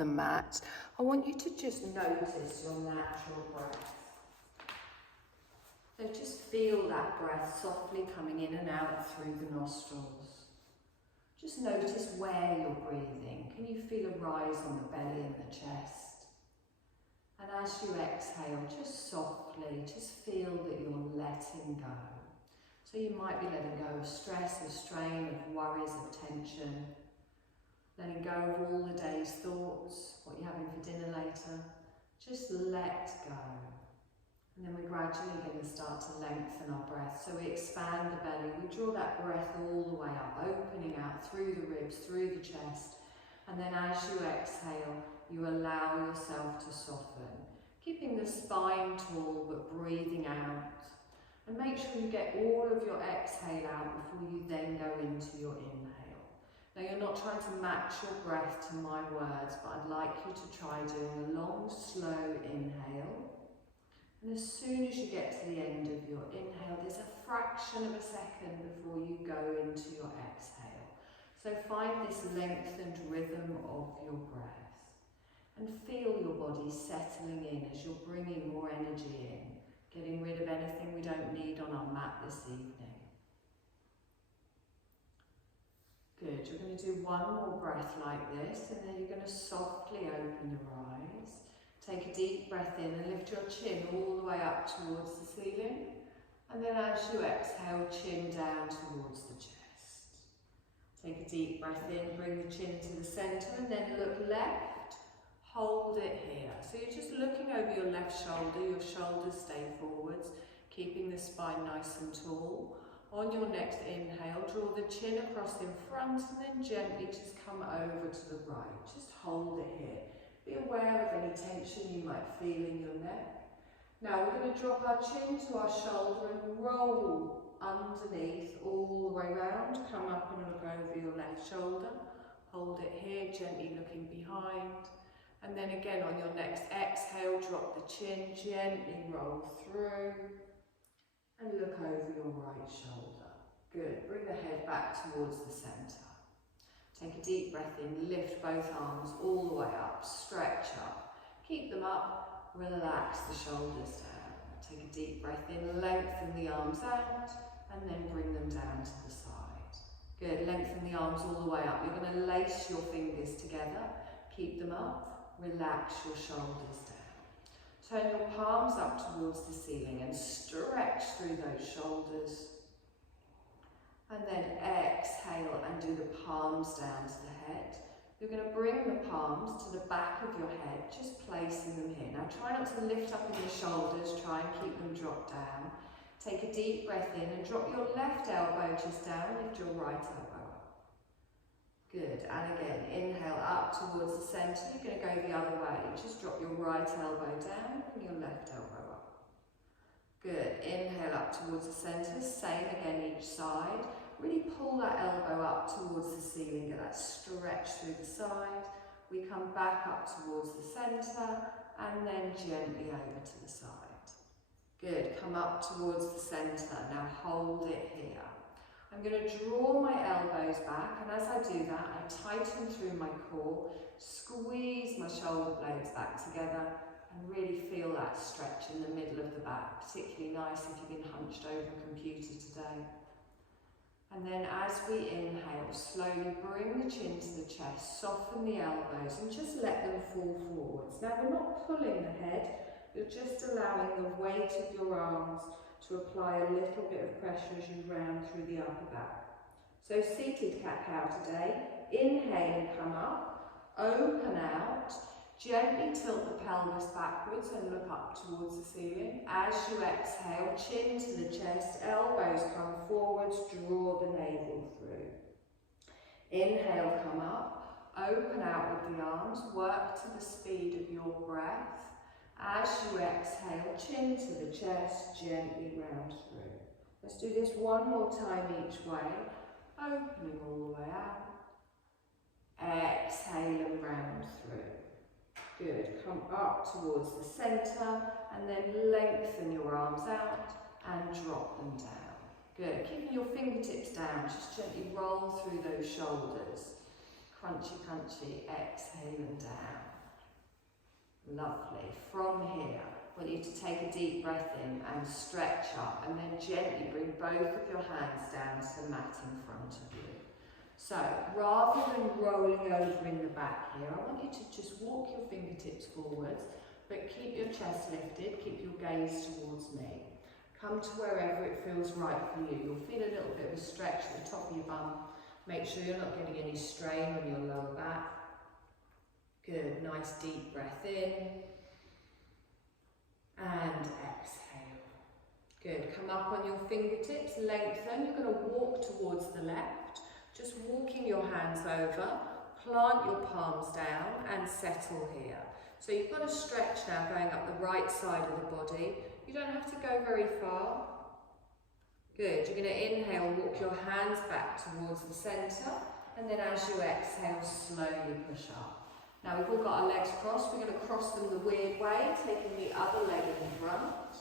on the mat, I want you to just notice your natural breath. So just feel that breath softly coming in and out through the nostrils. Just notice where you're breathing. Can you feel a rise on the belly and the chest? And as you exhale, just softly, just feel that you're letting go. So you might be letting go of stress, of strain, of worries, of tension. Letting go of all the day's thoughts, what you're having for dinner later. Just let go. And then we're gradually going to start to lengthen our breath. So we expand the belly, we draw that breath all the way up, opening out through the ribs, through the chest. And then as you exhale, you allow yourself to soften, keeping the spine tall but breathing out. And make sure you get all of your exhale out before you then go into your inhale. Now you're not trying to match your breath to my words, but I'd like you to try doing a long, slow inhale. And as soon as you get to the end of your inhale, there's a fraction of a second before you go into your exhale. So find this lengthened rhythm of your breath and feel your body settling in as you're bringing more energy in, getting rid of anything we don't need on our mat this evening. Good, you're going to do one more breath like this, and then you're going to softly open your eyes. Take a deep breath in and lift your chin all the way up towards the ceiling. And then as you exhale, chin down towards the chest. Take a deep breath in, bring the chin to the centre, and then look left. Hold it here. So you're just looking over your left shoulder, your shoulders stay forwards, keeping the spine nice and tall. On your next inhale, draw the chin across in front and then gently just come over to the right. Just hold it here. Be aware of any tension you might feel in your neck. Now we're going to drop our chin to our shoulder and roll underneath all the way round. Come up and look over your left shoulder. Hold it here, gently looking behind. And then again on your next exhale, drop the chin, gently roll through. And look over your right shoulder. Good. Bring the head back towards the centre. Take a deep breath in, lift both arms all the way up, stretch up. Keep them up, relax the shoulders down. Take a deep breath in, lengthen the arms out, and then bring them down to the side. Good, lengthen the arms all the way up. You're going to lace your fingers together, keep them up, relax your shoulders down. Turn your palms up towards the ceiling and stretch through those shoulders. And then exhale and do the palms down to the head. You're going to bring the palms to the back of your head, just placing them here. Now try not to lift up in your shoulders, try and keep them dropped down. Take a deep breath in and drop your left elbow just down, lift your right elbow up. Good, and again, inhale up towards the centre. You're going to go the other way. Just drop your right elbow down, bring your left elbow up. Good, inhale up towards the centre, same again each side. Really pull that elbow up towards the ceiling, get that stretch through the side. We come back up towards the centre and then gently over to the side. Good, come up towards the centre, now hold it here. I'm going to draw my elbows back, and as I do that, I tighten through my core, squeeze my shoulder blades back together, and really feel that stretch in the middle of the back, particularly nice if you've been hunched over a computer today. And then as we inhale, slowly bring the chin to the chest, soften the elbows and just let them fall forwards. Now we're not pulling the head, you're just allowing the weight of your arms to apply a little bit of pressure as you round through the upper back. So seated cat-cow today, inhale and come up, open out, gently tilt the pelvis backwards and look up towards the ceiling. As you exhale, chin to the chest, elbows come forwards, draw the navel through. Inhale, come up, open out with the arms, work to the speed of your breath. As you exhale, chin to the chest, gently round through. Let's do this one more time each way, opening all the way out. Exhale and round through. Good, come up towards the centre and then lengthen your arms out and drop them down. Good, keeping your fingertips down, just gently roll through those shoulders. Crunchy, crunchy, exhale and down. Lovely. From here, I want you to take a deep breath in and stretch up, and then gently bring both of your hands down to the mat in front of you. So, rather than rolling over in the back here, I want you to just walk your fingertips forwards, but keep your chest lifted, keep your gaze towards me. Come to wherever it feels right for you. You'll feel a little bit of a stretch at the top of your bum. Make sure you're not getting any strain on your lower back. Good, nice deep breath in. And exhale. Good, come up on your fingertips, lengthen. You're going to walk towards the left. Just walking your hands over, plant your palms down and settle here. So you've got a stretch now going up the right side of the body. You don't have to go very far. Good, you're going to inhale, walk your hands back towards the centre, and then as you exhale, slowly push up. Now we've all got our legs crossed. We're going to cross them the weird way, taking the other leg in front.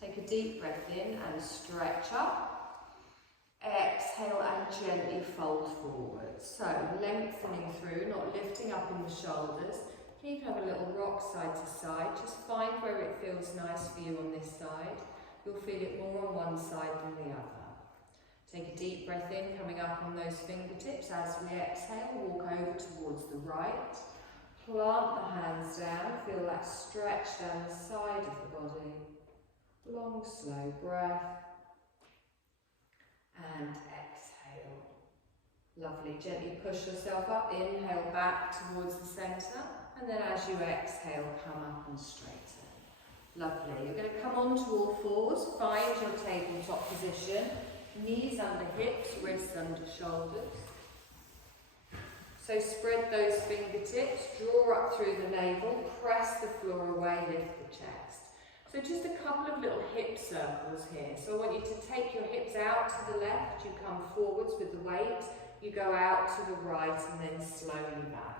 Take a deep breath in and stretch up. Exhale and gently fold forward. So lengthening through, not lifting up in the shoulders. You can have a little rock side to side. Just find where it feels nice for you on this side. You'll feel it more on one side than the other. Take a deep breath in, coming up on those fingertips. As we exhale, walk over towards the right. Plant the hands down. Feel that stretch down the side of the body. Long, slow breath. And exhale. Lovely. Gently push yourself up. Inhale back towards the centre. And then as you exhale, come up and straighten. Lovely. You're going to come onto all fours. Find your tabletop position. Knees under hips, wrists under shoulders. So spread those fingertips. Draw up through the navel. Press the floor away. Lift the chest. So just a couple of little hip circles here. So I want you to take your hips out to the left. You come forwards with the weight. You go out to the right and then slowly back.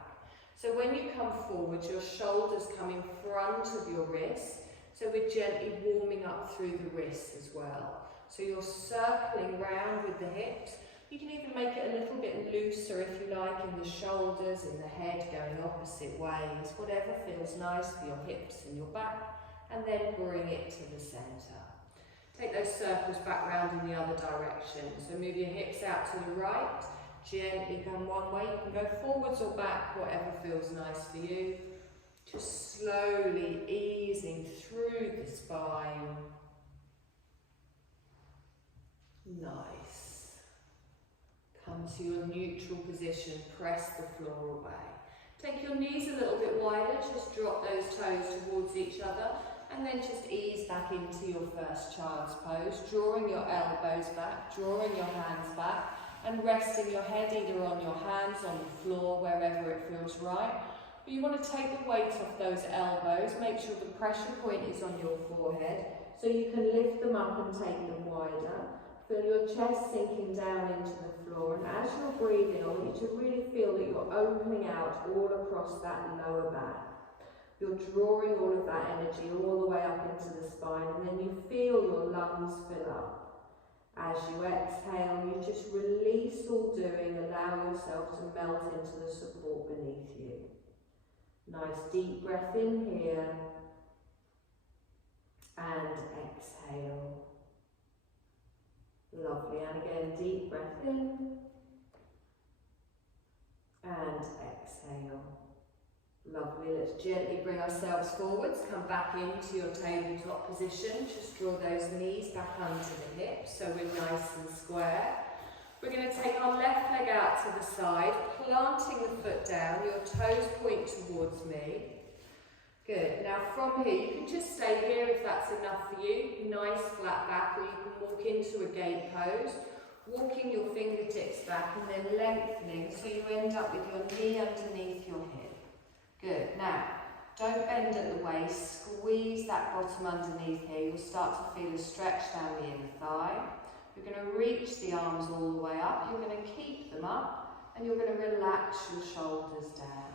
So when you come forward, your shoulders come in front of your wrists. So we're gently warming up through the wrists as well. So you're circling round with the hips. You can even make it a little bit looser if you like in the shoulders, in the head, going opposite ways. Whatever feels nice for your hips and your back. And then bring it to the centre. Take those circles back round in the other direction. So move your hips out to the right. Gently come one way. You can go forwards or back, whatever feels nice for you. Just slowly easing through the spine. Nice. Come to your neutral position. Press the floor away. Take your knees a little bit wider. Just drop those toes towards each other. And then just ease back into your first child's pose. Drawing your elbows back. Drawing your hands back. And resting your head either on your hands, on the floor, wherever it feels right. But you want to take the weight off those elbows. Make sure the pressure point is on your forehead. So you can lift them up and take them wider. Feel your chest sinking down into the floor. And as you're breathing, I want you to really feel that you're opening out all across that lower back. You're drawing all of that energy all the way up into the spine. And then you feel your lungs fill up. As you exhale, you just release all doing, allow yourself to melt into the support beneath you. Nice deep breath in here, and exhale. Lovely, and again, deep breath in, and exhale. Lovely, let's gently bring ourselves forwards, come back into your tabletop position. Just draw those knees back under the hips so we're nice and square. We're going to take our left leg out to the side, planting the foot down, your toes point towards me. Good, now from here you can just stay here if that's enough for you. Nice flat back, or you can walk into a gate pose. Walking your fingertips back and then lengthening so you end up with your knee underneath your hip. Good. Now, don't bend at the waist. Squeeze that bottom underneath here. You'll start to feel a stretch down the inner thigh. You're going to reach the arms all the way up. You're going to keep them up and you're going to relax your shoulders down.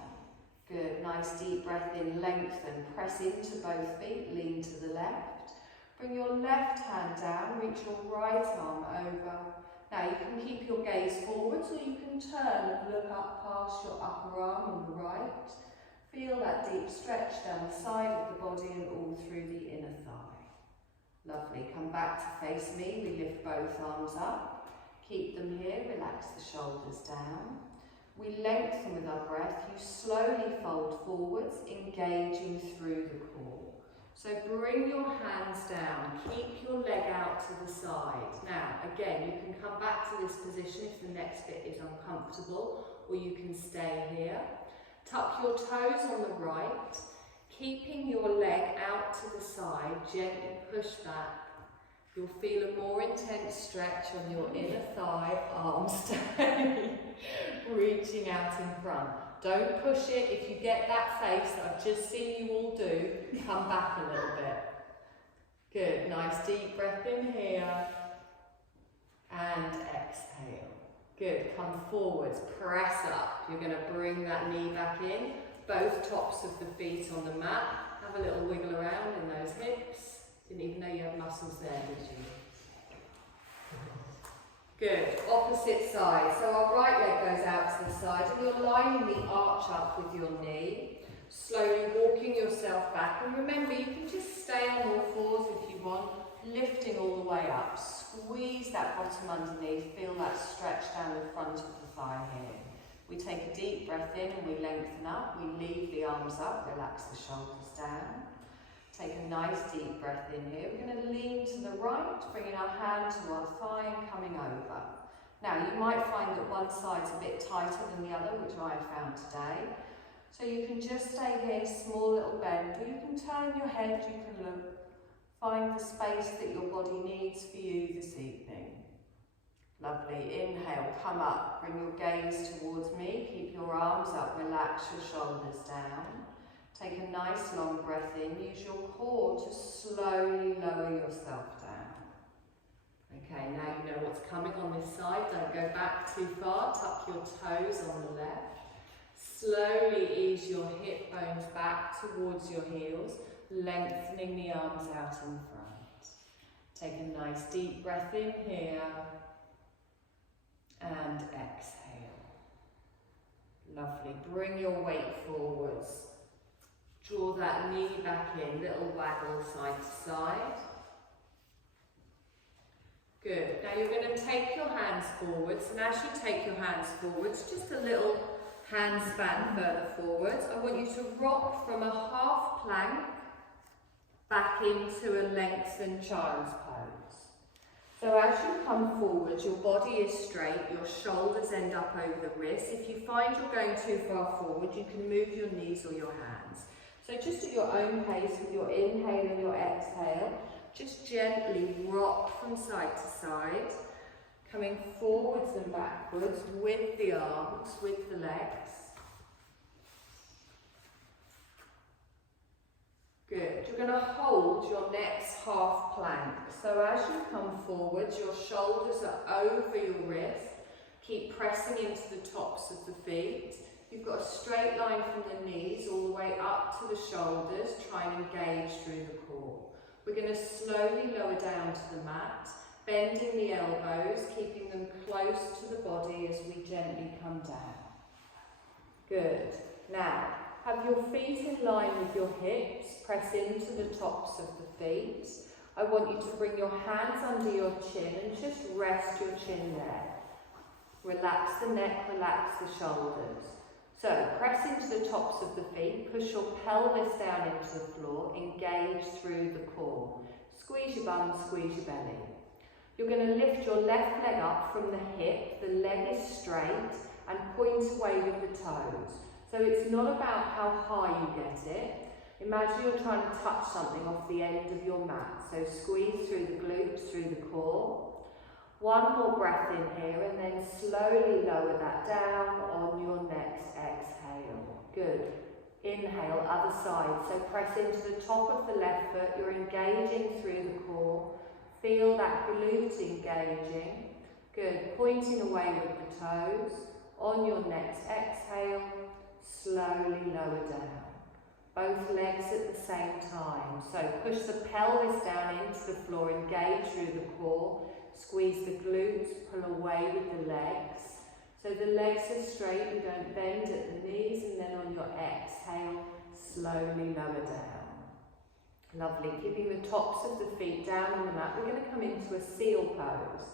Good. Nice deep breath in. Lengthen. Press into both feet. Lean to the left. Bring your left hand down. Reach your right arm over. Now you can keep your gaze forwards or you can turn and look up past your upper arm on the right. Feel that deep stretch down the side of the body and all through the inner thigh. Lovely. Come back to face me. We lift both arms up. Keep them here. Relax the shoulders down. We lengthen with our breath. You slowly fold forwards, engaging through the core. So bring your hands down. Keep your leg out to the side. Now, again, you can come back to this position if the next bit is uncomfortable, or you can stay here. Tuck your toes on the right, keeping your leg out to the side, gently push back. You'll feel a more intense stretch on your inner thigh, arms stay reaching out in front. Don't push it. If you get that face that I've just seen you all do, come back a little bit. Good, nice deep breath in here and exhale. Good, come forwards, press up. You're going to bring that knee back in, both tops of the feet on the mat. Have a little wiggle around in those hips. Didn't even know you had muscles there, did you? Good, opposite side. So our right leg goes out to the side and you're lining the arch up with your knee. Slowly walking yourself back. And remember, you can just stay on all fours if you want, lifting all the way up. Squeeze that bottom underneath, feel that stretch down the front of the thigh here. We take a deep breath in and we lengthen up. We leave the arms up, relax the shoulders down. Take a nice deep breath in here. We're going to lean to the right, bringing our hand to our thigh and coming over. Now, you might find that one side's a bit tighter than the other, which I found today. So you can just stay here, small little bend, or you can turn your head, you can look. Find the space that your body needs for you this evening. Lovely. Inhale, come up, bring your gaze towards me, keep your arms up, relax your shoulders down. Take a nice long breath in, use your core to slowly lower yourself down. Okay, now you know what's coming on this side, don't go back too far, tuck your toes on the left. Slowly ease your hip bones back towards your heels, lengthening the arms out in front. Take a nice deep breath in here and exhale. Lovely, bring your weight forwards. Draw that knee back in, little waggle side to side. Good. Now you're going to take your hands forwards, and as you take your hands forwards, just a little hand span further forwards, I want you to rock from a half plank back into a lengthened child's pose. So as you come forward, your body is straight, your shoulders end up over the wrists. If you find you're going too far forward, you can move your knees or your hands. So just at your own pace with your inhale and your exhale, just gently rock from side to side, coming forwards and backwards with the arms, with the legs. Good. You're going to hold your next half plank. So as you come forwards, your shoulders are over your wrists. Keep pressing into the tops of the feet. You've got a straight line from the knees all the way up to the shoulders. Try and engage through the core. We're going to slowly lower down to the mat, bending the elbows, keeping them close to the body as we gently come down. Good. Now, have your feet in line with your hips. Press into the tops of the feet. I want you to bring your hands under your chin and just rest your chin there. Relax the neck, relax the shoulders. So, press into the tops of the feet, push your pelvis down into the floor, engage through the core. Squeeze your bum, squeeze your belly. You're going to lift your left leg up from the hip, the leg is straight, and point away with the toes. So it's not about how high you get it. Imagine you're trying to touch something off the end of your mat. So squeeze through the glutes, through the core. One more breath in here and then slowly lower that down on your next exhale. Good. Inhale, other side. So press into the top of the left foot. You're engaging through the core. Feel that glute engaging. Good. Pointing away with the toes. On your next exhale, slowly lower down. Both legs at the same time. So push the pelvis down into the floor, engage through the core. Squeeze the glutes, pull away with the legs. So the legs are straight, you don't bend at the knees, and then on your exhale, slowly lower down. Lovely, keeping the tops of the feet down on the mat. We're going to come into a seal pose.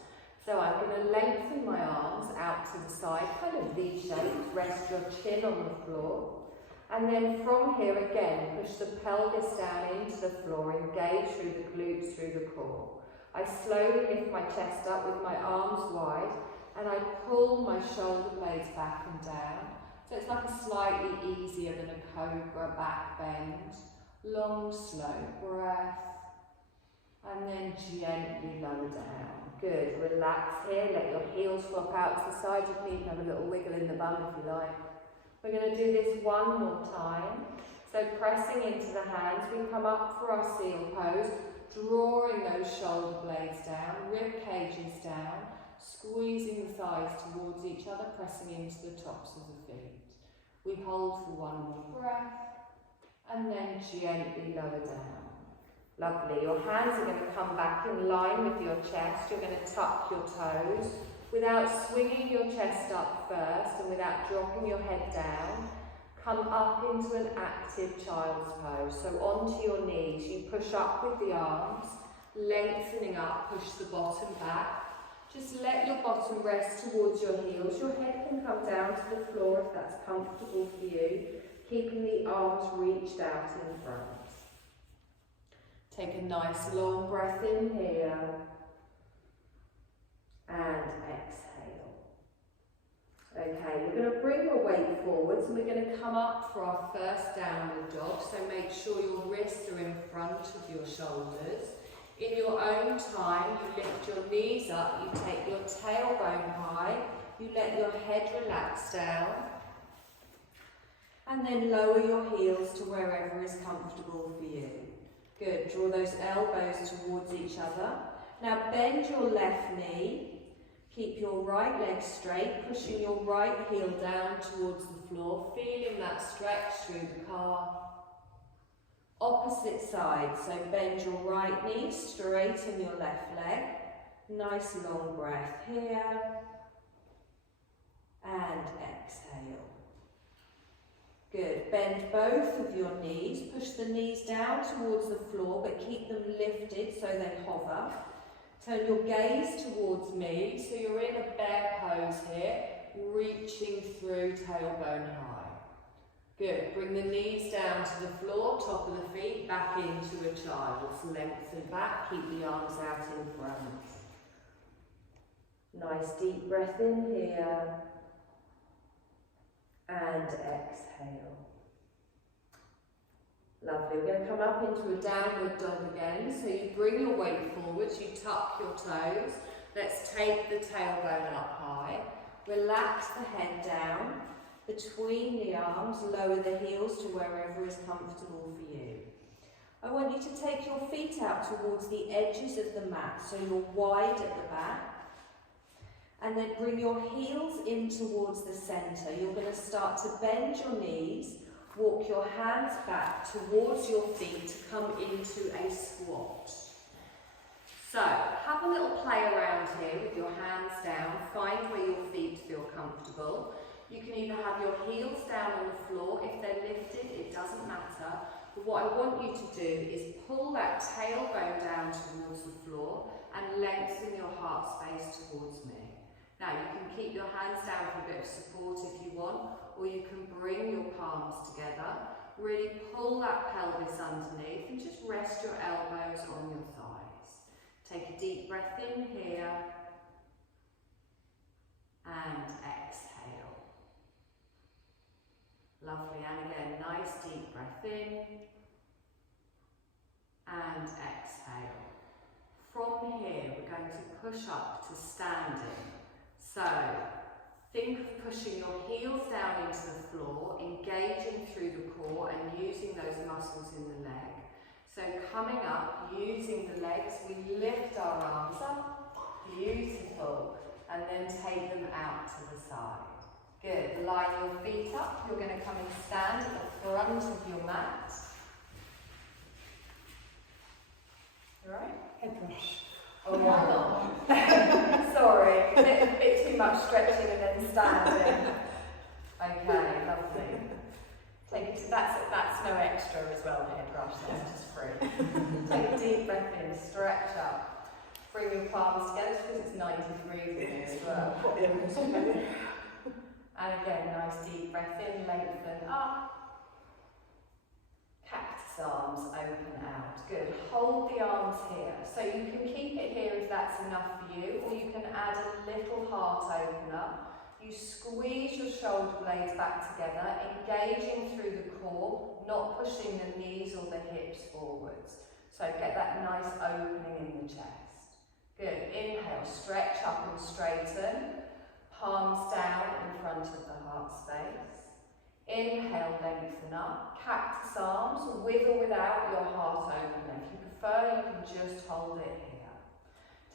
So I'm going to lengthen my arms out to the side, kind of V-shaped, rest your chin on the floor. And then from here again, push the pelvis down into the floor, engage through the glutes, through the core. I slowly lift my chest up with my arms wide, and I pull my shoulder blades back and down. So it's like a slightly easier than a cobra back bend. Long, slow breath, and then gently lower down. Good, relax here, let your heels flop out to the side. You can even have a little wiggle in the bum if you like. We're going to do this one more time. So pressing into the hands, we come up for our seal pose, drawing those shoulder blades down, rib cages down, squeezing the thighs towards each other, pressing into the tops of the feet. We hold for one more breath, and then gently lower down. Lovely. Your hands are going to come back in line with your chest. You're going to tuck your toes without swinging your chest up first and without dropping your head down. Come up into an active child's pose. So onto your knees, you push up with the arms, lengthening up, push the bottom back. Just let your bottom rest towards your heels. Your head can come down to the floor if that's comfortable for you, keeping the arms reached out in front. Take a nice long breath in here and exhale. Okay, we're going to bring your weight forwards and we're going to come up for our first downward dog. So make sure your wrists are in front of your shoulders. In your own time, you lift your knees up, you take your tailbone high, you let your head relax down, and then lower your heels to wherever is comfortable for you. Good, draw those elbows towards each other. Now bend your left knee, keep your right leg straight, pushing your right heel down towards the floor, feeling that stretch through the calf. Opposite side, so bend your right knee, straighten your left leg. Nice long breath here. And exhale. Good, bend both of your knees, push the knees down towards the floor but keep them lifted so they hover. Turn your gaze towards me, so you're in a bear pose here, reaching through tailbone high. Good, bring the knees down to the floor, top of the feet, back into a child's. Lengthen back, keep the arms out in front. Nice deep breath in here. And exhale. Lovely, we're going to come up into a downward dog again. So you bring your weight forwards, you tuck your toes. Let's take the tailbone up high. Relax the head down. Between the arms, lower the heels to wherever is comfortable for you. I want you to take your feet out towards the edges of the mat, so you're wide at the back. And then bring your heels in towards the centre. You're going to start to bend your knees, walk your hands back towards your feet to come into a squat. So, have a little play around here with your hands down. Find where your feet feel comfortable. You can either have your heels down on the floor. If they're lifted, it doesn't matter. But what I want you to do is pull that tailbone down towards the floor and lengthen your heart space towards me. Now you can keep your hands down for a bit of support if you want, or you can bring your palms together. Really pull that pelvis underneath and just rest your elbows on your thighs. Take a deep breath in here and exhale. Lovely, and again, nice deep breath in and exhale. From here, we're going to push up to standing. So, think of pushing your heels down into the floor, engaging through the core and using those muscles in the leg. So coming up, using the legs, we lift our arms up, beautiful, and then take them out to the side. Good, line your feet up, you're going to come and stand at the front of your mat. You alright? Head brush. Oh, bit too much stretching and then standing. Okay, lovely. Take it to, that's no extra as well, the head rush, that's just free. Take a deep breath in, stretch up. Bring your palms together because it's 90 degrees in here as well. And again, nice deep breath in, lengthen up. Cactus arms, open out. Good. Hold the arms here. So you can keep it here if that's enough for you, or you can add a little heart opener. You squeeze your shoulder blades back together, engaging through the core, not pushing the knees or the hips forwards. So get that nice opening in the chest. Good. Inhale, stretch up and straighten. Palms down in front of the heart space. Inhale, lengthen up. Cactus arms, with or without your heart opener. If you prefer, you can just hold it here.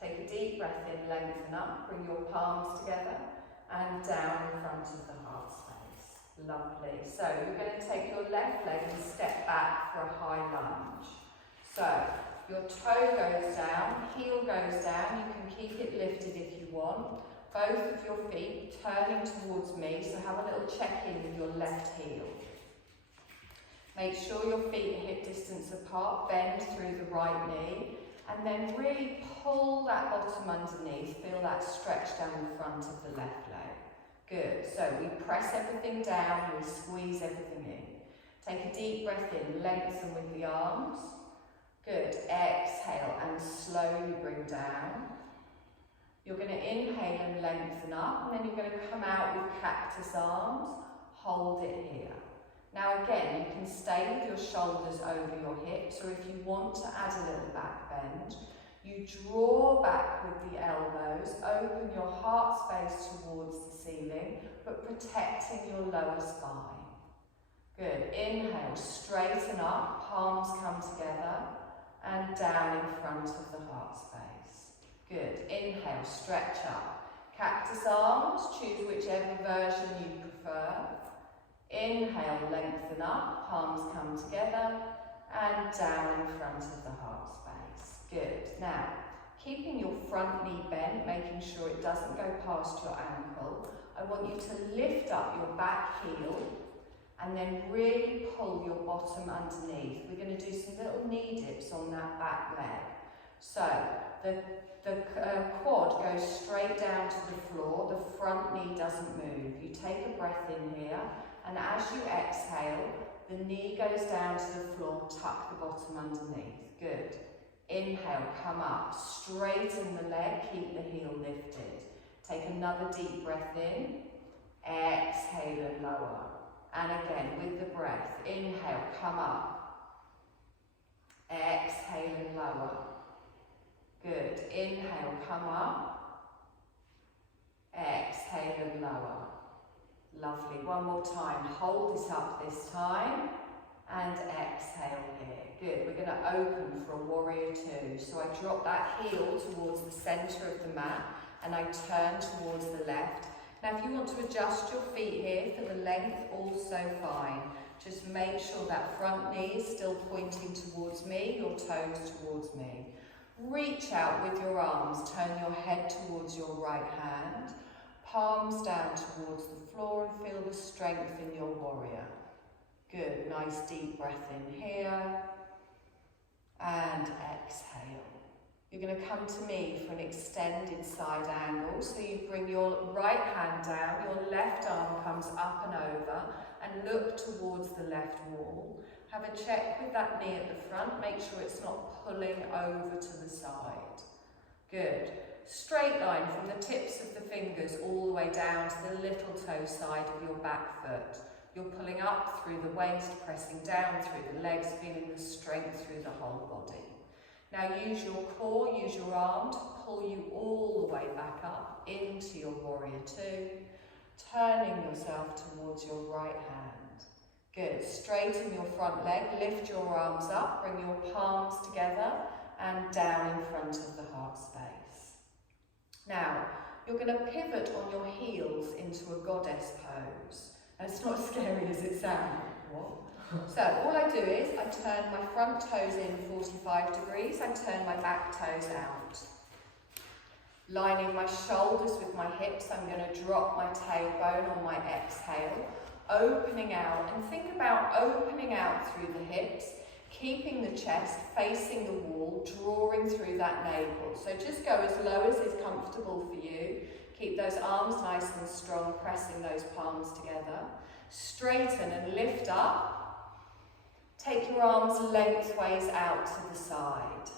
Take a deep breath in, lengthen up. Bring your palms together and down in front of the heart space. Lovely. So you're going to take your left leg and step back for a high lunge. So your toe goes down, heel goes down. You can keep it lifted if you want. Both of your feet turning towards me, so have a little check-in with your left heel. Make sure your feet are hip distance apart, bend through the right knee, and then really pull that bottom underneath, feel that stretch down the front of the left leg. Good, so we press everything down, we squeeze everything in. Take a deep breath in, lengthen with the arms. Good, exhale and slowly bring down. You're going to inhale and lengthen up, and then you're going to come out with cactus arms. Hold it here. Now again, you can stay with your shoulders over your hips, or if you want to add a little back bend, you draw back with the elbows, open your heart space towards the ceiling, but protecting your lower spine. Good. Inhale, straighten up, palms come together, and down in front of the heart space. Good. Inhale, stretch up. Cactus arms, choose whichever version you prefer. Inhale, lengthen up, palms come together, and down in front of the heart space. Good. Now, keeping your front knee bent, making sure it doesn't go past your ankle, I want you to lift up your back heel and then really pull your bottom underneath. We're going to do some little knee dips on that back leg. So, the quad goes straight down to the floor, the front knee doesn't move. You take a breath in here, and as you exhale, the knee goes down to the floor, tuck the bottom underneath. Good. Inhale, come up, straighten the leg, keep the heel lifted. Take another deep breath in, exhale and lower. And again, with the breath, inhale, come up, exhale and lower. Good. Inhale, come up, exhale and lower. Lovely. One more time. Hold this up this time and exhale here. Good. We're going to open for a warrior two. So I drop that heel towards the centre of the mat and I turn towards the left. Now if you want to adjust your feet here for the length, also fine. Just make sure that front knee is still pointing towards me, your toes towards me. Reach out with your arms, turn your head towards your right hand, palms down towards the floor and feel the strength in your warrior. Good, nice deep breath in here and exhale. You're going to come to me for an extended side angle, so you bring your right hand down, your left arm comes up and over and look towards the left wall. Have a check with that knee at the front, make sure it's not pulling over to the side. Good. Straight line from the tips of the fingers all the way down to the little toe side of your back foot. You're pulling up through the waist, pressing down through the legs, feeling the strength through the whole body. Now use your core, use your arm to pull you all the way back up into your warrior two, turning yourself towards your right hand. Good. Straighten your front leg, lift your arms up, bring your palms together and down in front of the heart space. Now, you're going to pivot on your heels into a goddess pose. And it's not as scary as it sounds. What? So all I do is I turn my front toes in 45 degrees, I turn my back toes out. Lining my shoulders with my hips, I'm going to drop my tailbone on my exhale, opening out, and think about opening out through the hips, keeping the chest facing the wall, drawing through that navel. So just go as low as is comfortable for you. Keep those arms nice and strong, pressing those palms together. Straighten and lift up. Take your arms lengthways out to the side.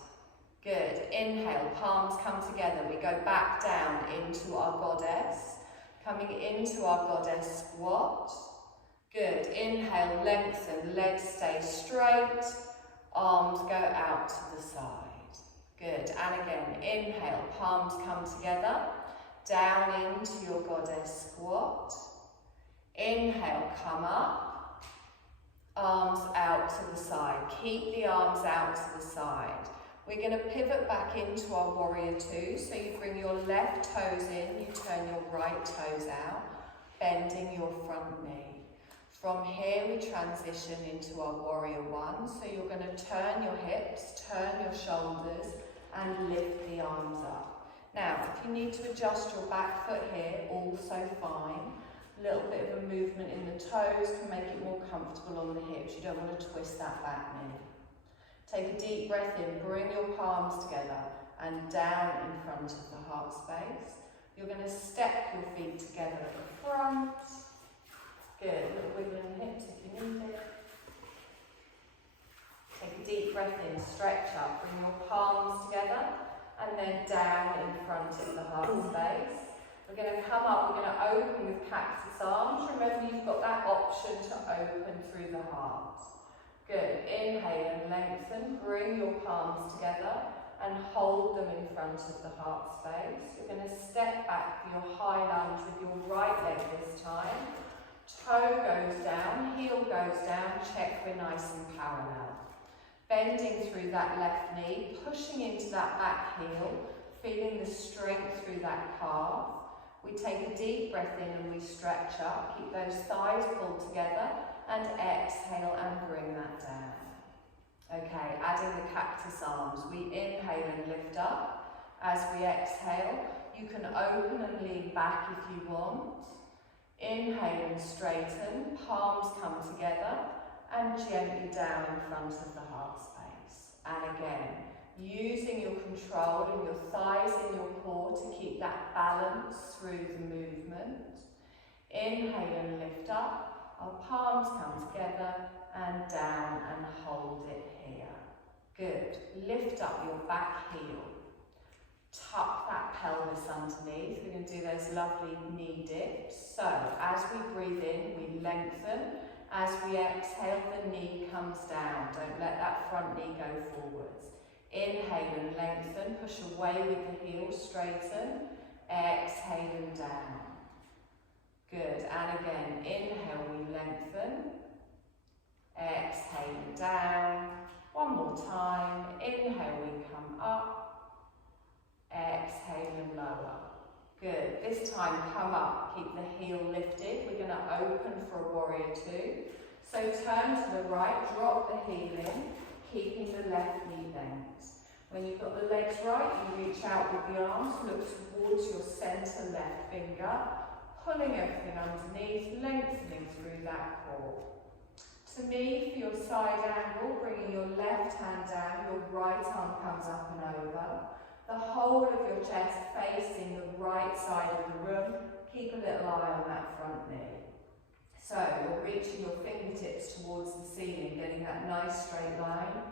Good. Inhale, palms come together. We go back down into our goddess. Coming into our goddess squat. Good. Inhale, lengthen, legs stay straight. Arms go out to the side. Good. And again, inhale, palms come together. Down into your goddess squat. Inhale, come up. Arms out to the side. Keep the arms out to the side. We're going to pivot back into our warrior two. So you bring your left toes in, you turn your right toes out, bending your front knee. From here we transition into our warrior one. So you're going to turn your hips, turn your shoulders, and lift the arms up. Now, if you need to adjust your back foot here, also fine. A little bit of a movement in the toes can make it more comfortable on the hips. You don't want to twist that back knee. Take a deep breath in, bring your palms together and down in front of the heart space. You're going to step your feet together at the front. Good, a little wiggle in the hips if you need it. Take a deep breath in, stretch up, bring your palms together and then down in front of the heart space. We're going to come up, we're going to open with cactus arms. Remember, you've got that option to open through the heart. Good. Inhale and lengthen. Bring your palms together and hold them in front of the heart space. You're going to step back for your high lunge with your right leg this time. Toe goes down, heel goes down. Check we're nice and parallel. Bending through that left knee, pushing into that back heel, feeling the strength through that calf. We take a deep breath in and we stretch up. Keep those thighs pulled together. And exhale and bring that down. Okay, adding the cactus arms. We inhale and lift up. As we exhale, you can open and lean back if you want. Inhale and straighten. Palms come together and gently down in front of the heart space. And again, using your control in your thighs and your core to keep that balance through the movement. Inhale and lift up. Our palms come together and down and hold it here. Good. Lift up your back heel. Tuck that pelvis underneath. We're going to do those lovely knee dips. So as we breathe in, we lengthen. As we exhale, the knee comes down. Don't let that front knee go forwards. Inhale and lengthen. Push away with the heel, straighten. Exhale and down. Good, and again, inhale, we lengthen. Exhale and down. One more time. Inhale, we come up. Exhale and lower. Good, this time come up, keep the heel lifted. We're going to open for a warrior two. So turn to the right, drop the heel in, keeping the left knee bent. When you've got the legs right, you reach out with the arms, look towards your centre left finger. Pulling everything underneath, lengthening through that core. To me, for your side angle, bringing your left hand down, your right arm comes up and over. The whole of your chest facing the right side of the room. Keep a little eye on that front knee. So you're reaching your fingertips towards the ceiling, getting that nice straight line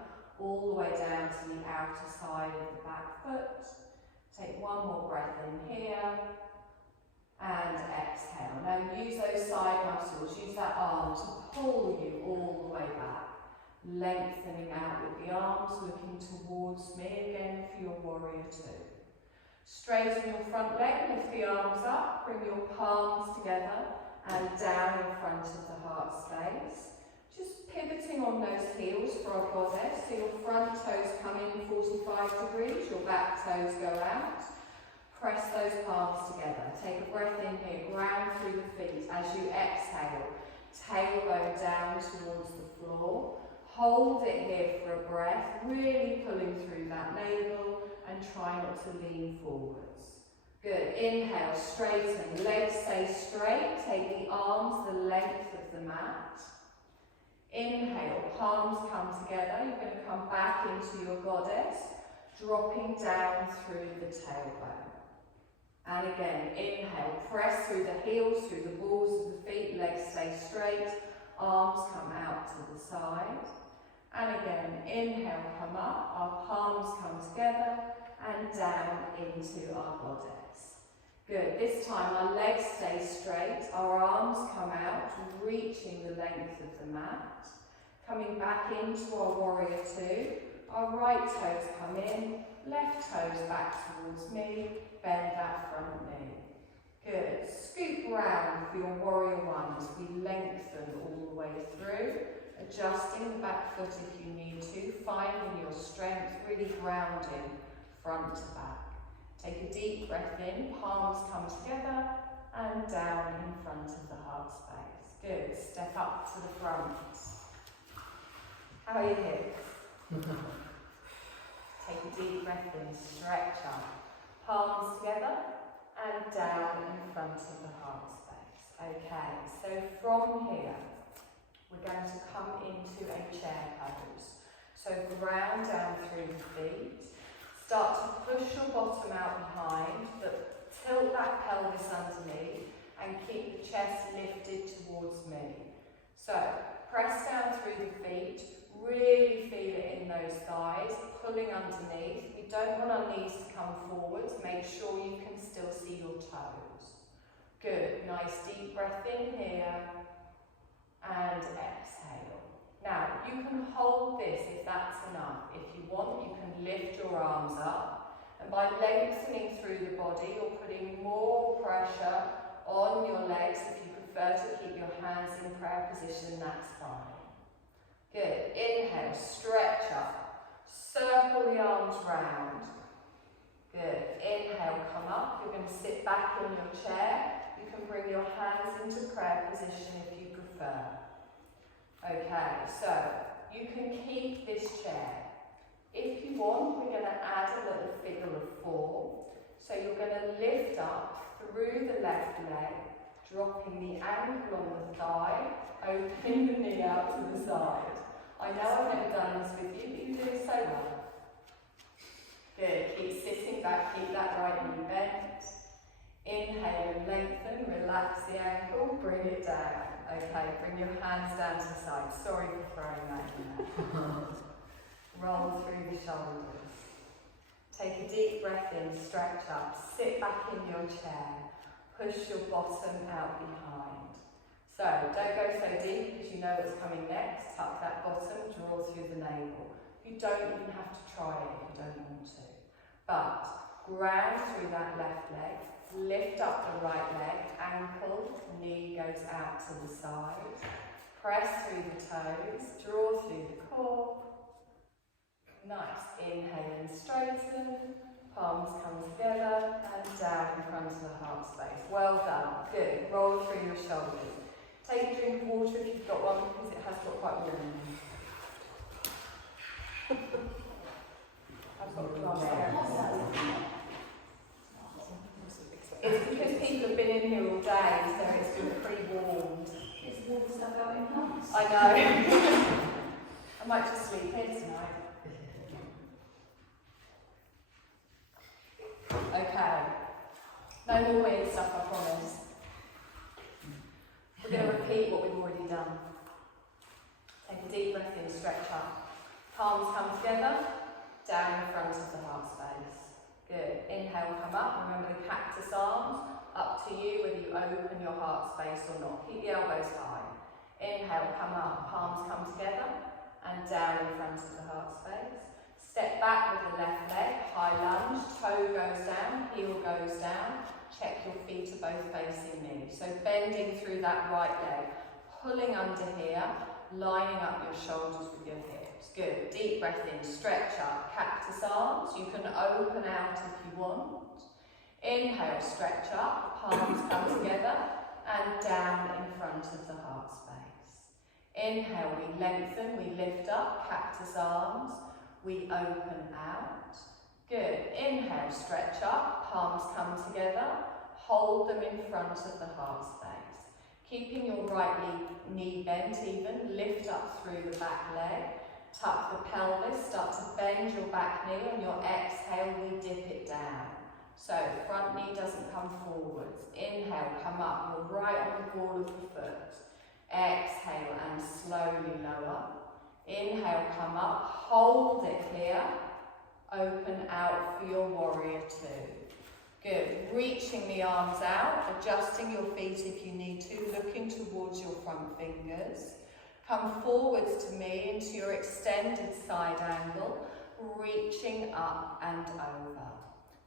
all the way down to the outer side of the back foot. Take one more breath in here. And exhale. Now use those side muscles, use that arm to pull you all the way back. Lengthening out with the arms, looking towards me again for your warrior two. Straighten your front leg, lift the arms up, bring your palms together and down in front of the heart space. Just pivoting on those heels for our goddess. So your front toes come in 45 degrees, your back toes go out. Press those palms together. Take a breath in here, ground through the feet. As you exhale, tailbone down towards the floor. Hold it here for a breath, really pulling through that navel and try not to lean forwards. Good. Inhale, straighten. Legs stay straight. Take the arms the length of the mat. Inhale, palms come together. You're going to come back into your goddess, dropping down through the tailbone. And again, inhale, press through the heels, through the balls of the feet, legs stay straight, arms come out to the side. And again, inhale, come up, our palms come together and down into our goddess. Good, this time our legs stay straight, our arms come out, reaching the length of the mat. Coming back into our warrior two, our right toes come in, left toes back towards me, bend that front knee. Good, scoop round for your warrior one as we lengthen all the way through, adjusting the back foot if you need to, finding your strength, really grounding front to back. Take a deep breath in, palms come together and down in front of the heart space. Good, step up to the front. How are your hips? Take a deep breath in, stretch up. Palms together and down in front of the heart space. Okay, so from here, we're going to come into a chair pose. So ground down through the feet. Start to push your bottom out behind, but tilt that pelvis underneath and keep the chest lifted towards me. So press down through the feet, really feel it in those thighs, pulling underneath. We don't want our knees to come forwards, make sure you can still see your toes. Good, nice deep breath in here and exhale. Now, you can hold this if that's enough. If you want, you can lift your arms up, and by lengthening through the body, you're putting more pressure on your legs. If you prefer to keep your hands in prayer position, that's fine. Good. Inhale, stretch up. Circle the arms round. Good. Inhale, come up. You're going to sit back in your chair. You can bring your hands into prayer position if you prefer. Okay, so you can keep this chair. If you want, we're going to add a little figure of four. So you're going to lift up through the left leg, dropping the ankle on the thigh, opening the knee out to the side. I know I've never done this with you, but you're doing so well. Good, keep sitting back, keep that right knee bent. Inhale and lengthen, relax the ankle, bring it down. Okay, bring your hands down to the side. Sorry for throwing that in there. Roll through the shoulders. Take a deep breath in, stretch up, sit back in your chair, push your bottom out behind. So, don't go so deep because you know what's coming next. Tuck that bottom, draw through the navel. You don't even have to try it if you don't want to. But, ground through that left leg, lift up the right leg, ankle, knee goes out to the side. Press through the toes, draw through the core. Nice, inhale and straighten. Palms come together and down in front of the heart space. Well done, good. Roll through your shoulders. Take a drink of water if you've got one, because it has got quite warm in here. I've got a glass. It's because people have been in here all day, so it's been pre-warmed. It's warm stuff out in house. I know. I might just sleep here tonight. Okay. No more weird stuff, I promise. We're going to repeat what we've already done. Take a deep breath in, stretch up. Palms come together, down in front of the heart space. Good. Inhale, come up. Remember the cactus arms. Up to you whether you open your heart space or not. Keep the elbows high. Inhale, come up. Palms come together and down in front of the heart space. Step back with the left leg. High lunge. Toe goes down. Heel goes down. Check your feet are both facing me. So bending through that right leg. Pulling under here. Lining up your shoulders with your hips. Good. Deep breath in. Stretch up. Cactus arms. You can open out if you want. Inhale, stretch up. Palms come together and down in front of the heart space. Inhale, we lengthen, we lift up. Cactus arms. We open out. Good. Inhale, stretch up, palms come together. Hold them in front of the heart space. Keeping your right knee bent even, lift up through the back leg. Tuck the pelvis, start to bend your back knee. On your exhale, we dip it down. So, front knee doesn't come forwards. Inhale, come up, you're right on the ball of the foot. Exhale and slowly lower. Inhale, come up, hold it here. Open out for your warrior two. Good. Reaching the arms out, adjusting your feet if you need to, looking towards your front fingers. Come forwards to me into your extended side angle, reaching up and over.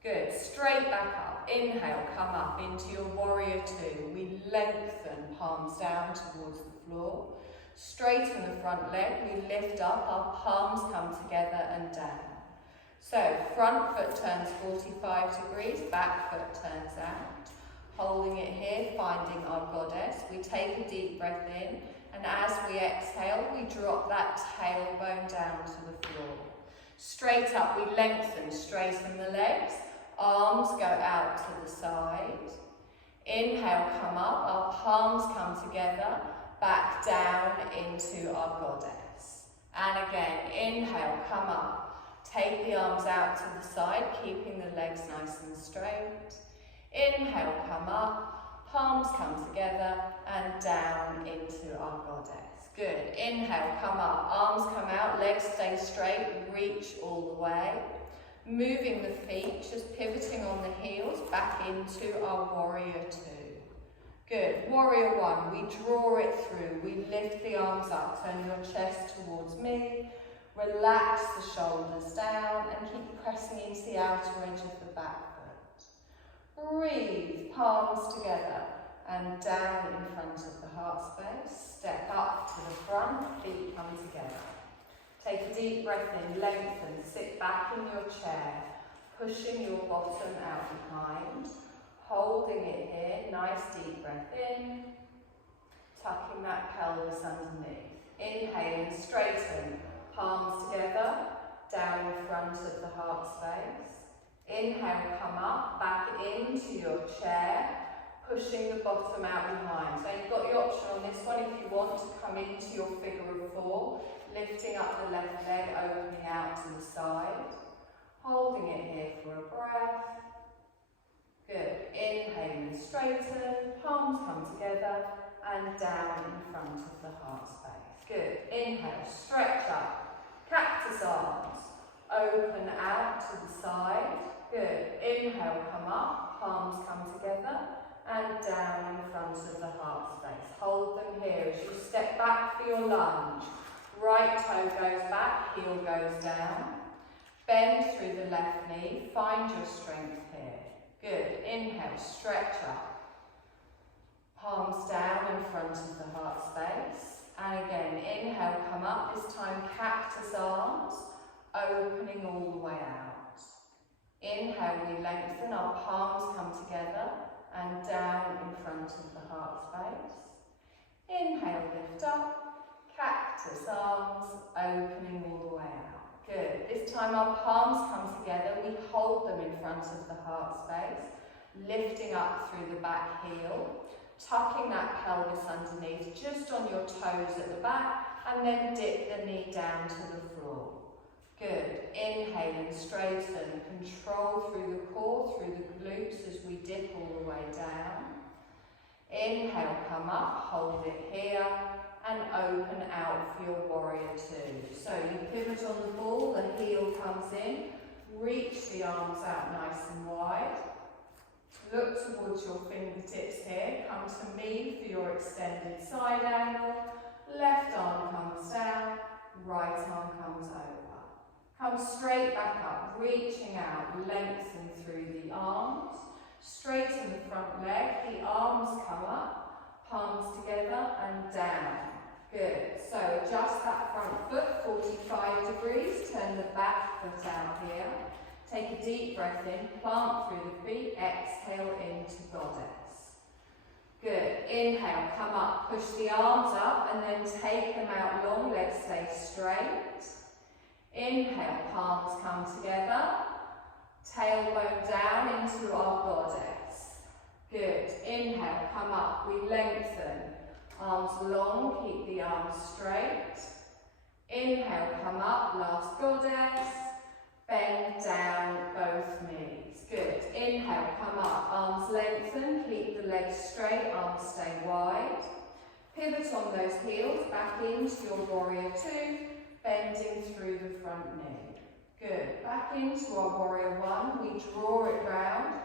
Good. Straight back up. Inhale, come up into your warrior two. We lengthen, palms down towards the floor. Straighten the front leg, we lift up, our palms come together and down. So, front foot turns 45 degrees, back foot turns out. Holding it here, finding our goddess. We take a deep breath in, and as we exhale, we drop that tailbone down to the floor. Straight up, we lengthen, straighten the legs. Arms go out to the side. Inhale, come up, our palms come together. Back down into our goddess. And again, inhale, come up. Take the arms out to the side, keeping the legs nice and straight. Inhale, come up. Palms come together and down into our goddess. Good. Inhale, come up. Arms come out, legs stay straight, reach all the way. Moving the feet, just pivoting on the heels, back into our warrior two. Good. Warrior one, we draw it through. We lift the arms up, turn your chest towards me. Relax the shoulders down and keep pressing into the outer edge of the back foot. Breathe, palms together and down in front of the heart space. Step up to the front, feet come together. Take a deep breath in, lengthen, sit back in your chair, pushing your bottom out behind. Holding it here, nice deep breath in, tucking that pelvis underneath. Inhale and straighten, palms together, down in front of the heart space. Inhale, come up, back into your chair, pushing the bottom out behind. So you've got the option on this one if you want to come into your figure of four, lifting up the left leg, opening out to the side. Holding it here for a breath. Good. Inhale and straighten, palms come together and down in front of the heart space. Good. Inhale, stretch up, cactus arms, open out to the side. Good. Inhale, come up, palms come together and down in front of the heart space. Hold them here as you step back for your lunge. Right toe goes back, heel goes down. Bend through the left knee, find your strength here. Good. Inhale, stretch up. Palms down in front of the heart space. And again, inhale, come up. This time, cactus arms, opening all the way out. Inhale, we lengthen. Our palms come together and down in front of the heart space. Inhale, lift up. Cactus arms, opening all the way out. Good. This time our palms come together, we hold them in front of the heart space, lifting up through the back heel, tucking that pelvis underneath, just on your toes at the back, and then dip the knee down to the floor. Good. Inhale and straighten, control through the core, through the glutes as we dip all the way down. Inhale, come up, hold it here, and open out for your warrior two. So you pivot on the ball, the heel comes in, reach the arms out nice and wide. Look towards your fingertips here, come to me for your extended side angle. Left arm comes down, right arm comes over. Come straight back up, reaching out, lengthen through the arms. Straighten the front leg, the arms come up, palms together and down. Good. So adjust that front foot 45 degrees, turn the back foot out here. Take a deep breath in, plant through the feet, exhale into goddess. Good. Inhale, come up, push the arms up and then take them out long, legs stay straight. Inhale, palms come together. Tailbone down into our goddess. Good. Inhale, come up. We lengthen. Arms long, keep the arms straight. Inhale, come up. Last goddess. Bend down both knees. Good. Inhale, come up. Arms lengthen, keep the legs straight, arms stay wide. Pivot on those heels, back into your warrior two, bending through the front knee. Good. Back into our warrior one. We draw it round,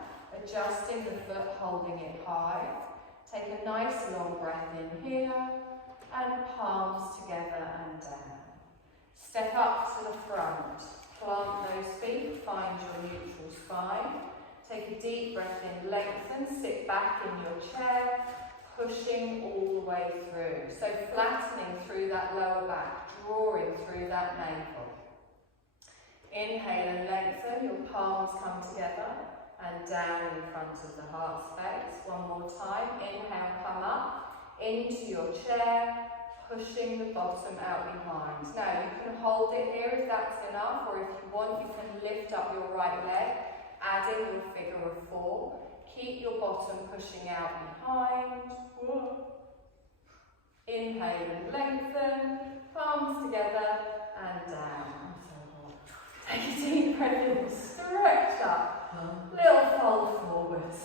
adjusting the foot, holding it high. Take a nice long breath in here, and palms together and down. Step up to the front. Plant those feet, find your neutral spine. Take a deep breath in, lengthen, sit back in your chair, pushing all the way through. So flattening through that lower back, drawing through that navel. Inhale and lengthen, your palms come together and down in front of the heart space. One more time, inhale, come up into your chair, pushing the bottom out behind. Now you can hold it here if that's enough, or if you want you can lift up your right leg, adding your figure of four. Keep your bottom pushing out behind. Inhale and lengthen, palms together and down. Take a deep breath in, stretch up, little fold forwards.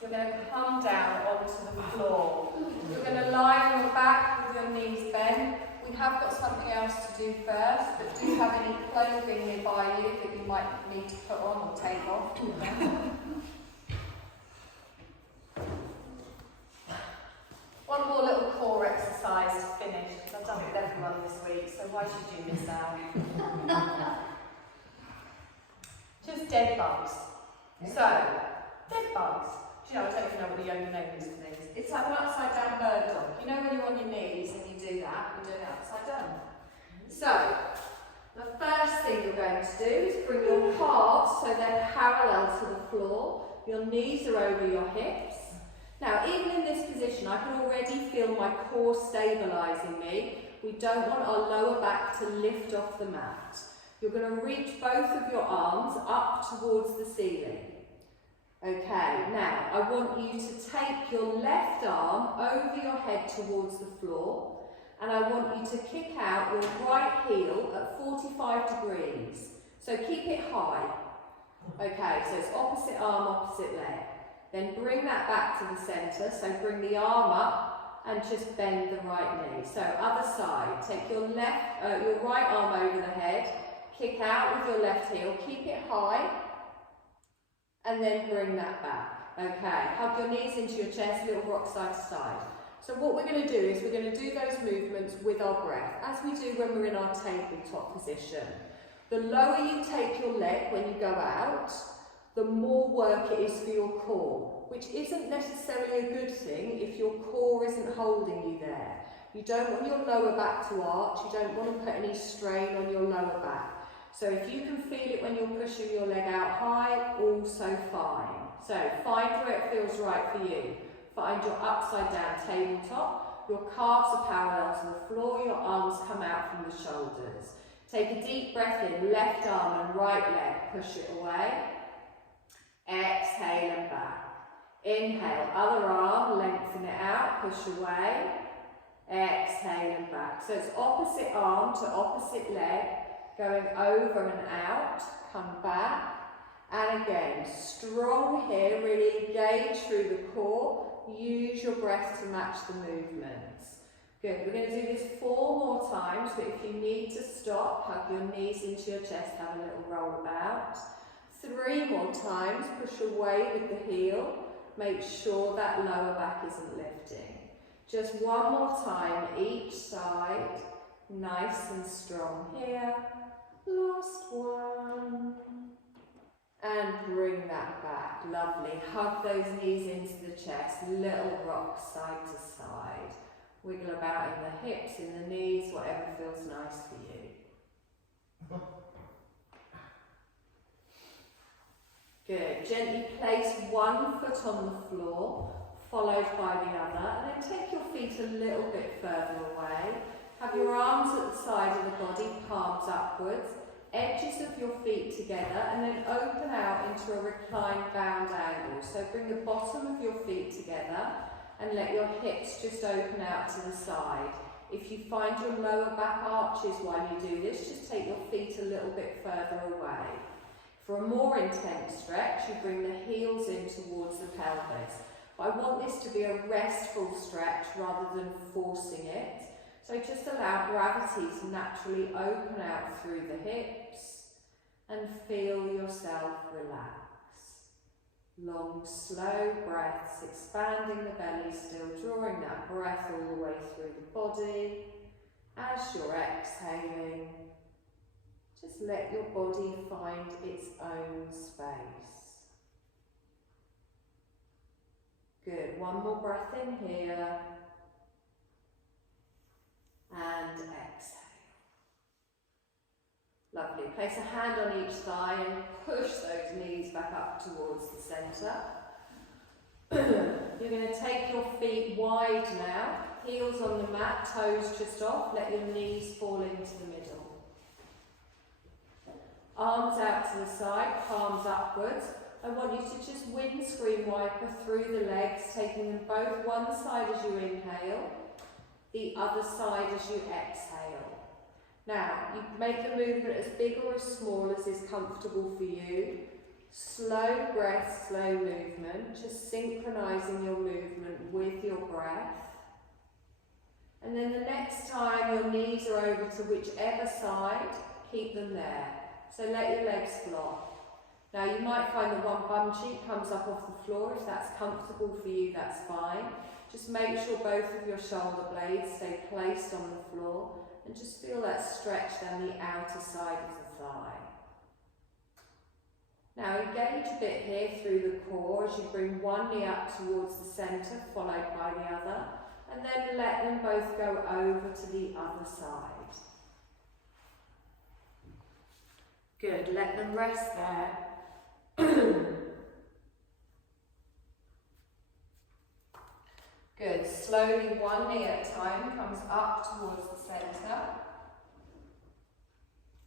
You're going to come down onto the floor. You're going to lie on your back with your knees bent. We have got something else to do first, but do you have any clothing nearby you that you might need to put on or take off? One more little core exercise to finish. I've done it with everyone this week, so why should you miss out? Just dead bugs. So, dead bugs. Do you know, I don't even know what the younger name is for these. It's like an upside down bird dog. You know when you're on your knees and you do that, you do it upside down. So, the first thing you're going to do is bring your calves so they're parallel to the floor. Your knees are over your hips. Now, even in this position, I can already feel my core stabilising me. We don't want our lower back to lift off the mat. You're going to reach both of your arms up towards the ceiling. Okay, now I want you to take your left arm over your head towards the floor, and I want you to kick out your right heel at 45 degrees. So keep it high. Okay, so it's opposite arm, opposite leg. Then bring that back to the centre, so bring the arm up and just bend the right knee. So other side, take your right arm over the head, kick out with your left heel, keep it high, and then bring that back. Okay, hug your knees into your chest, little rock side to side. So what we're going to do is we're going to do those movements with our breath, as we do when we're in our tabletop position. The lower you take your leg when you go out, the more work it is for your core, which isn't necessarily a good thing if your core isn't holding you there. You don't want your lower back to arch, you don't want to put any strain on your lower back. So if you can feel it when you're pushing your leg out high, also fine. So find where it feels right for you. Find your upside down tabletop, your calves are parallel to the floor, your arms come out from the shoulders. Take a deep breath in, left arm and right leg, push it away. Exhale and back. Inhale, other arm, lengthen it out, push away. Exhale and back. So it's opposite arm to opposite leg, going over and out, come back. And again, strong here, really engage through the core. Use your breath to match the movements. Good, we're going to do this 4 more times, but if you need to stop, hug your knees into your chest, have a little roll about. 3 more times, push away with the heel. Make sure that lower back isn't lifting. Just 1 more time, each side. Nice and strong here. Last one. And bring that back. Lovely. Hug those knees into the chest. Little rock side to side. Wiggle about in the hips, in the knees, whatever feels nice for you. Good. Gently place one foot on the floor, followed by the other, and then take your feet a little bit further away. Have your arms at the side of the body, palms upwards. edges of your feet together and then open out into a reclined bound angle. So bring the bottom of your feet together and let your hips just open out to the side. If you find your lower back arches while you do this, just take your feet a little bit further away. For a more intense stretch, you bring the heels in towards the pelvis. But I want this to be a restful stretch rather than forcing it. So just allow gravity to naturally open out through the hips and feel yourself relax. Long, slow breaths, expanding the belly still, drawing that breath all the way through the body. As you're exhaling, just let your body find its own space. Good, one more breath in here. And exhale. Lovely. Place a hand on each thigh and push those knees back up towards the centre. You're going to take your feet wide now, heels on the mat, toes just off, let your knees fall into the middle. Arms out to the side, palms upwards. I want you to just windscreen wiper through the legs, taking them both one side as you inhale, the other side as you exhale. Now, you make the movement as big or as small as is comfortable for you. Slow breath, slow movement, just synchronising your movement with your breath. And then the next time your knees are over to whichever side, keep them there. So let your legs flop. Now you might find that one bum cheek comes up off the floor. If that's comfortable for you, that's fine. Just make sure both of your shoulder blades stay placed on the floor and just feel that stretch down the outer side of the thigh. Now engage a bit here through the core as you bring one knee up towards the centre, followed by the other, and then let them both go over to the other side. Good, let them rest there. Good, slowly one knee at a time comes up towards the centre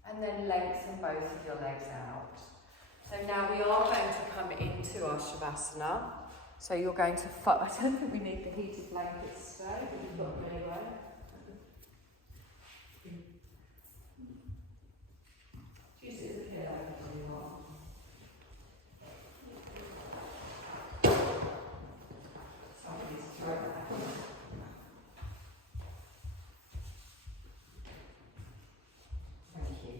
and then lengthen both of your legs out. So now we are going to come into our Shavasana. So you're going to, I don't think we need the heated blankets today, but you've got them anyway. Use it as a pillow if you want. Somebody's thrown that. Thank you.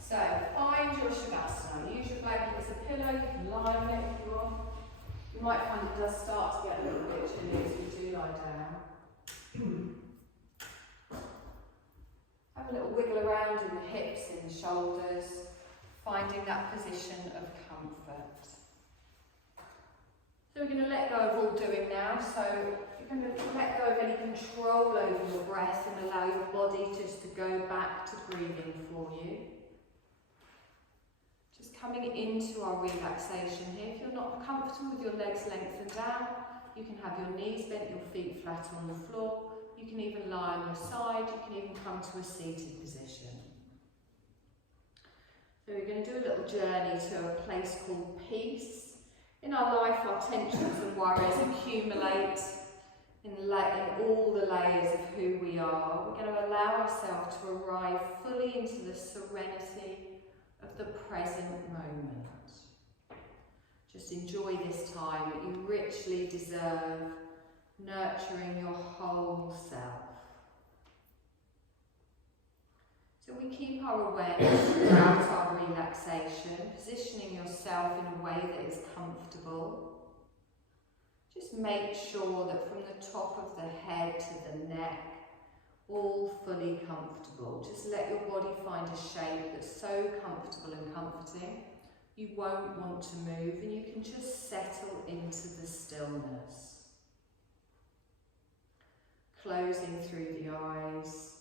So, find your Shavasana. Use your blanket as a pillow. You can lie on it if you want. You might find it does start to get a little bit chilly as we do lie down. Have a little wiggle around in the hips and the shoulders, finding that position of comfort. So we're going to let go of all doing now. So you're going to let go of any control over your breath and allow your body just to go back to breathing for you. Just coming into our relaxation here. If you're not comfortable with your legs lengthened down, you can have your knees bent, your feet flat on the floor. You can even lie on your side. You can even come to a seated position. So we're going to do a little journey to a place called peace. In our life, our tensions and worries accumulate in all the layers of who we are. We're going to allow ourselves to arrive fully into the serenity of the present moment. Just enjoy this time that you richly deserve, nurturing your whole self. So we keep our awareness throughout our relaxation, positioning yourself in a way that is comfortable. Just make sure that from the top of the head to the neck, all fully comfortable. Just let your body find a shape that's so comfortable and comforting, you won't want to move, and you can just settle into the stillness. Closing through the eyes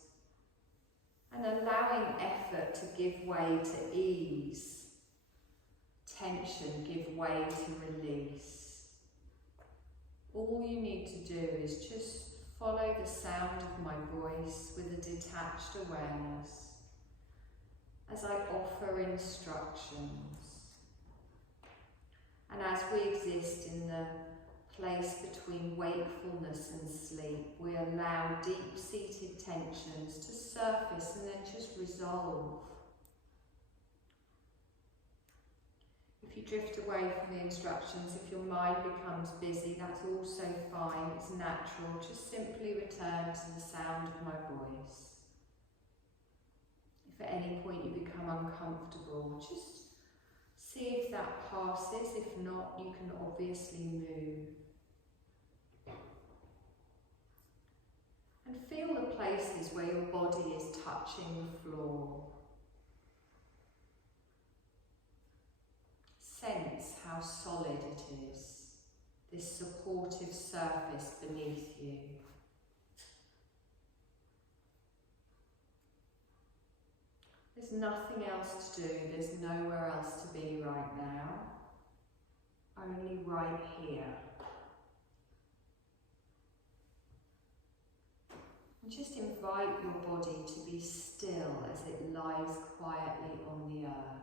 and allowing effort to give way to ease, tension give way to release. All you need to do is just follow the sound of my voice with a detached awareness as I offer instructions. And as we exist in the place between wakefulness and sleep, we allow deep-seated tensions to surface and then just resolve. If you drift away from the instructions, if your mind becomes busy, that's also fine, it's natural. Just simply return to the sound of my voice. If at any point you become uncomfortable, just see if that passes. If not, you can obviously move. And feel the places where your body is touching the floor. Sense how solid it is, this supportive surface beneath you. There's nothing else to do, there's nowhere else to be right now, only right here. And just invite your body to be still as it lies quietly on the earth.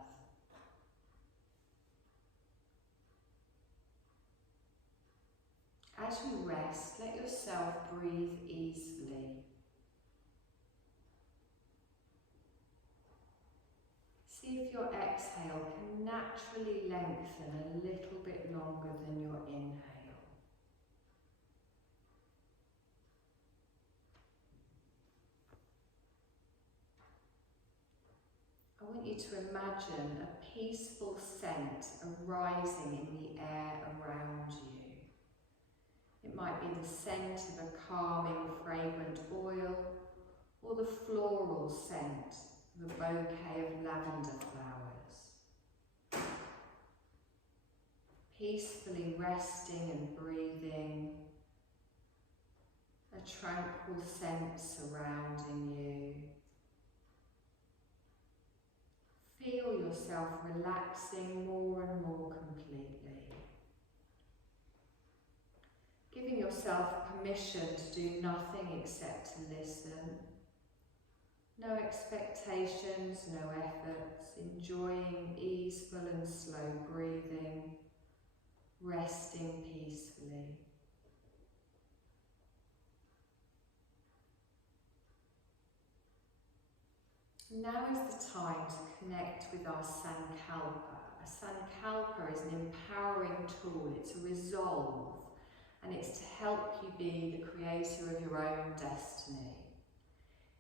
As you rest, let yourself breathe easily. See if your exhale can naturally lengthen a little bit longer than your inhale. I want you to imagine a peaceful scent arising in the air around you. It might be the scent of a calming, fragrant oil, or the floral scent of a bouquet of lavender flowers. Peacefully resting and breathing, a tranquil sense surrounding you. Feel yourself relaxing more and more completely. Giving yourself permission to do nothing except to listen. No expectations, no efforts, enjoying easeful and slow breathing, resting peacefully. Now is the time to connect with our Sankalpa. A Sankalpa is an empowering tool, it's a resolve, and it's to help you be the creator of your own destiny.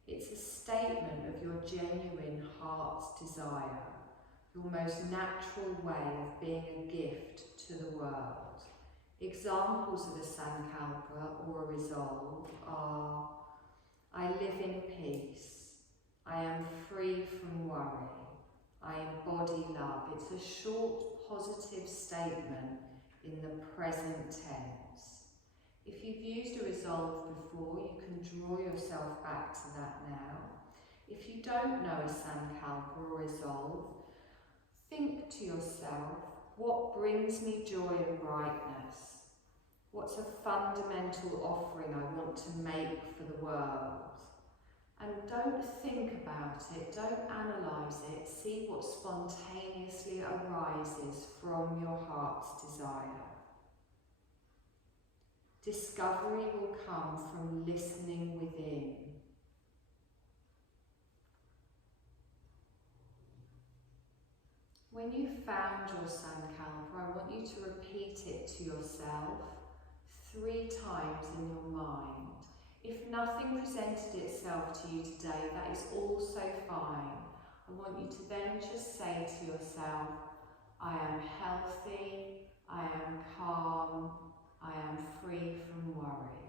It's a statement of your genuine heart's desire, your most natural way of being a gift to the world. Examples of a Sankalpa or a resolve are: I live in peace. I am free from worry. I embody love. It's a short, positive statement in the present tense. If you've used a resolve before, you can draw yourself back to that now. If you don't know a Sankalpa or resolve, think to yourself, what brings me joy and brightness? What's a fundamental offering I want to make for the world? And don't think about it, don't analyse it, see what spontaneously arises from your heart's desire. Discovery will come from listening within. When you've found your Sankalpa, I want you to repeat it to yourself 3 times in your mind. If nothing presented itself to you today, that is also fine. I want you to then just say to yourself, I am healthy, I am calm, I am free from worry.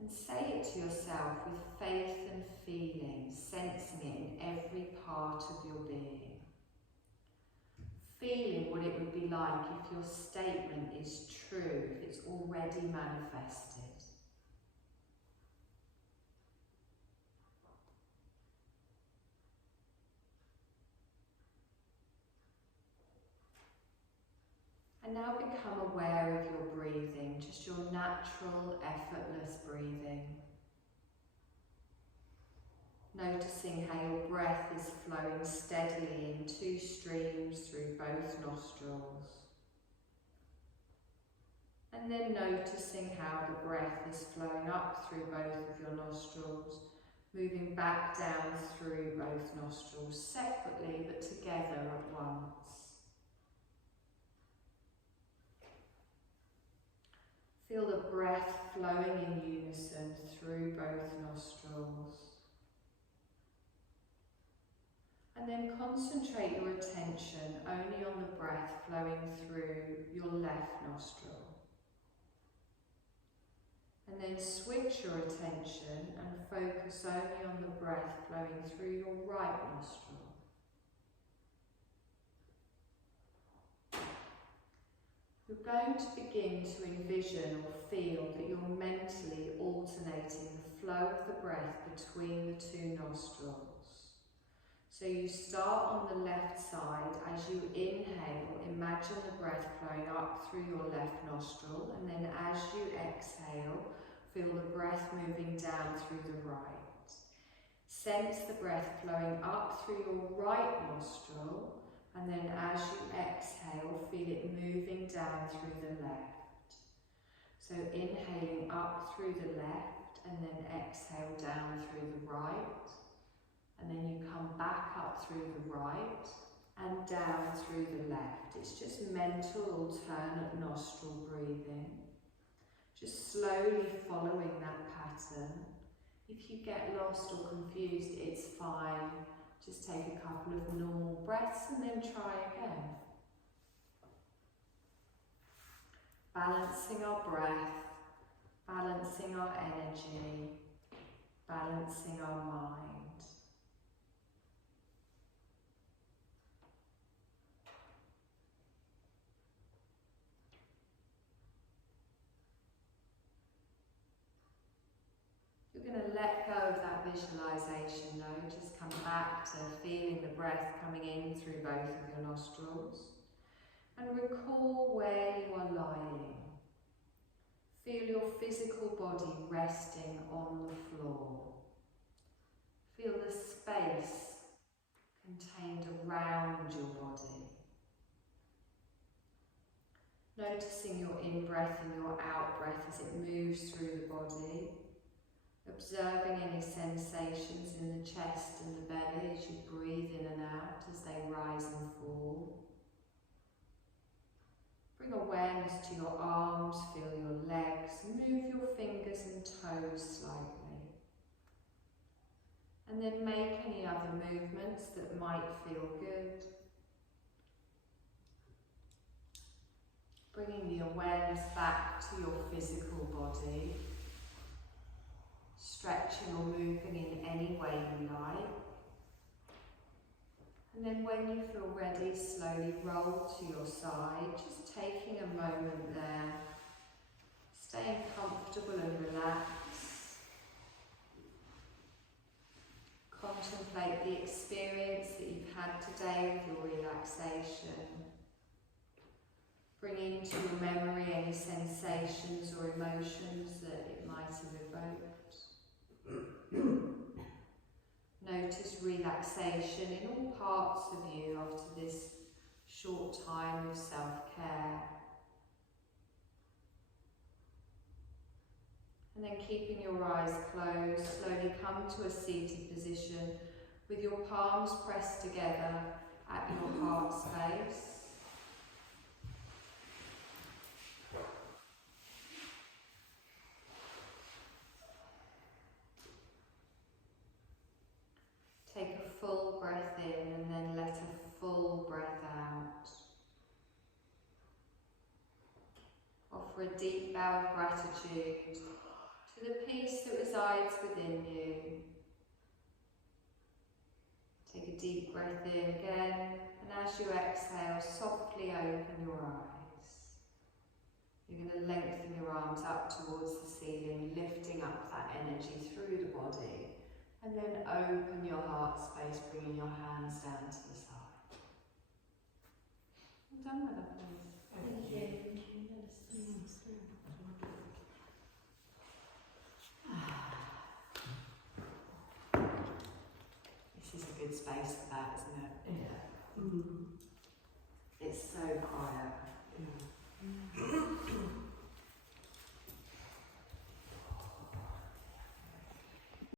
And say it to yourself with faith and feeling, sensing it in every part of your being. Feeling what it would be like if your statement is true, if it's already manifested. And now become aware of your breathing, just Noticing how your breath is flowing steadily in 2 streams through both nostrils. And then noticing how the breath is flowing up through both of your nostrils, moving back down through both nostrils, separately but together at once. Feel the breath flowing in unison through both nostrils. And then concentrate your attention only on the breath flowing through your left nostril. And then switch your attention and focus only on the breath flowing through your right nostril. You're going to begin to envision or feel that you're mentally alternating the flow of the breath between the 2 nostrils. So you start on the left side. As you inhale, imagine the breath flowing up through your left nostril, and then as you exhale, feel the breath moving down through the right. Sense the breath flowing up through your right nostril, and then as you exhale, feel it moving down through the left. So inhaling up through the left, and then exhale down through the right. And then you come back up through the right and down through the left. It's just mental alternate nostril breathing. Just slowly following that pattern. If you get lost or confused, it's fine. Just take a couple of normal breaths and then try again. Balancing our breath, balancing our energy, balancing our mind. You're going to let go of that visualization though, just come back to feeling the breath coming in through both of your nostrils. And recall where you are lying. Feel your physical body resting on the floor. Feel the space contained around your body. Noticing your in-breath and your out-breath as it moves through the body. Observing any sensations in the chest and the belly as you breathe in and out as they rise and fall. Bring awareness to your arms, feel your legs, move your fingers and toes slightly. And then make any other movements that might feel good. Bringing the awareness back to your physical body. Stretching or moving in any way you like. And then when you feel ready, slowly roll to your side, just taking a moment there, staying comfortable and relaxed. Contemplate the experience that you've had today with your relaxation. Bring into your memory any sensations or emotions that it might have evoked. Notice relaxation in all parts of you after this short time of self-care. And then keeping your eyes closed, slowly come to a seated position with your palms pressed together at your heart space. Take a full breath in and then let a full breath out. Offer a deep bow of gratitude to the peace that resides within you. Take a deep breath in again, and as you exhale, softly open your eyes. You're going to lengthen your arms up towards the ceiling, lifting up that energy through the body. And then open your heart space, bringing your hands down to the side. I'm done with that, please. Thank you. space for that, isn't